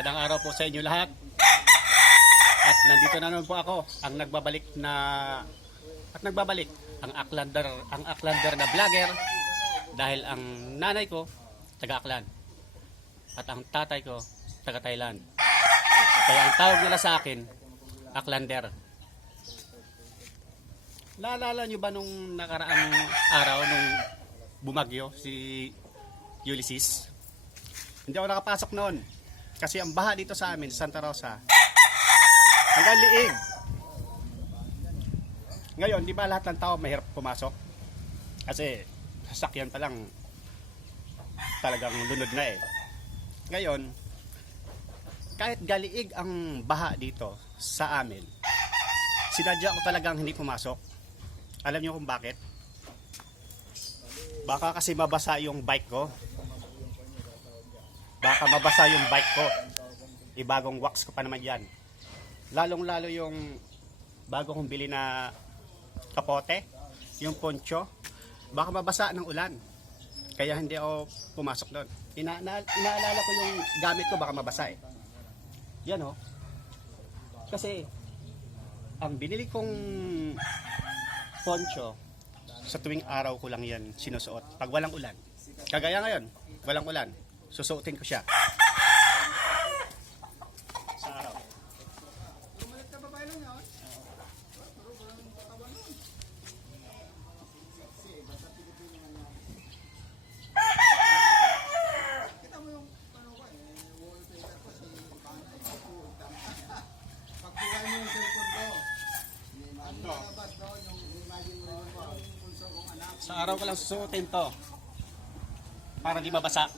Magandang araw po sa inyo lahat. At nandito na naman po ako, ang nagbabalik ang Aklander na vlogger, dahil ang nanay ko taga Aklan at ang tatay ko taga Thailand. Kaya ang tawag nila sa akin, Aklander. Naalala nyo ba nung nakaraang araw nung bumagyo si Ulysses? Hindi ako nakapasok noon kasi ang baha dito sa amin sa Santa Rosa hanggang liig. Ngayon, di ba lahat ng tao mahirap pumasok? Kasi sasakyan pa lang talagang lunod na eh. Ngayon, kahit galiig ang baha dito sa amin, sinadya ko talagang hindi pumasok. Alam niyo kung bakit? Baka kasi mabasa yung bike ko. Baka mabasa yung bike ko. Ibagong wax ko pa naman yan. Lalong lalo yung bago kong bili na kapote, yung poncho, baka mabasa ng ulan. Kaya hindi ako pumasok doon. Inaalala ko yung gamit ko baka mabasa eh. Yan oh. Kasi ang binili kong poncho sa tuwing araw ko lang yan sinusuot pag walang ulan. Kagaya ngayon, walang ulan, susuotin ko siya sa araw. Sa araw ko lang susuotin to para di mabasa.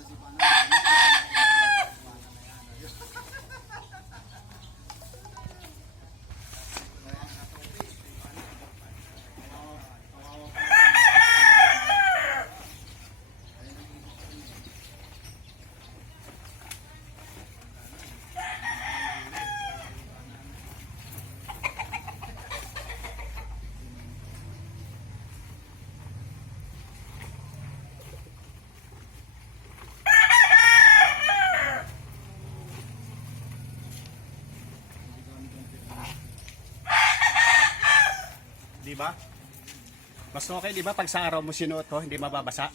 Di ba? Mas okay, di ba, pag sa araw mo sinuot ko, hindi mababasa.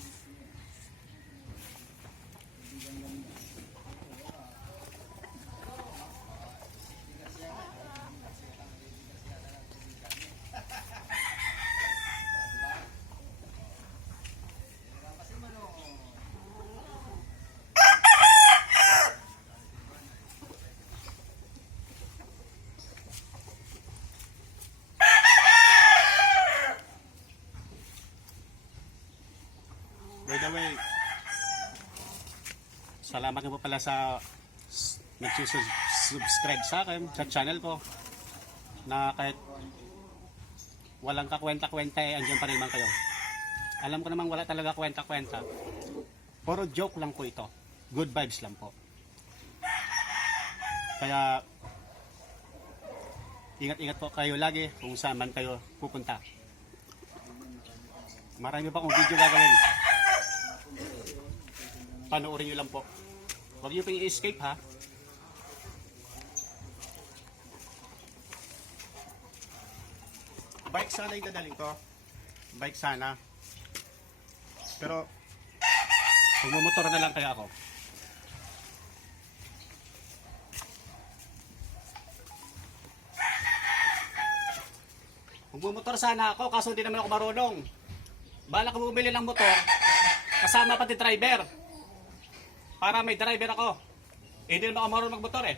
By the way, salamat po pala sa nagsusubscribe sa akin, sa channel ko, na kahit walang kakwenta-kwenta eh, andyan pa rin man kayo. Alam ko namang wala talaga kwenta-kwenta. Puro joke lang po ito. Good vibes lang po. Kaya, ingat-ingat po kayo lagi kung saan man kayo pupunta. Marami pa akong video gagawin. Panoorin nyo lang po. Huwag nyo pong i-escape ha. Bike sana yung dadaling ko. Bike sana. Pero magmumotor na lang kaya ako. Magmumotor sana ako kaso hindi naman ako marunong. Bala ko bumili ng motor kasama pati driver. Para may driver ako. Hindi naman ako marunong magmotor eh.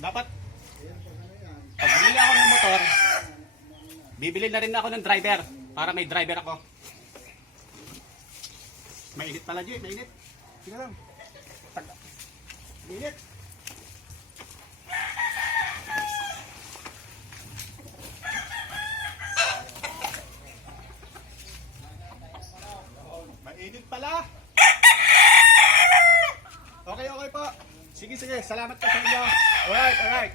Dapat pag bumili ako ng motor, bibili na rin ako ng driver para may driver ako. Mainit pala Jay, mainit. Sige lang. Mainit. Mainit pala. Okay po. Sige, salamat po sa inyo. Alright.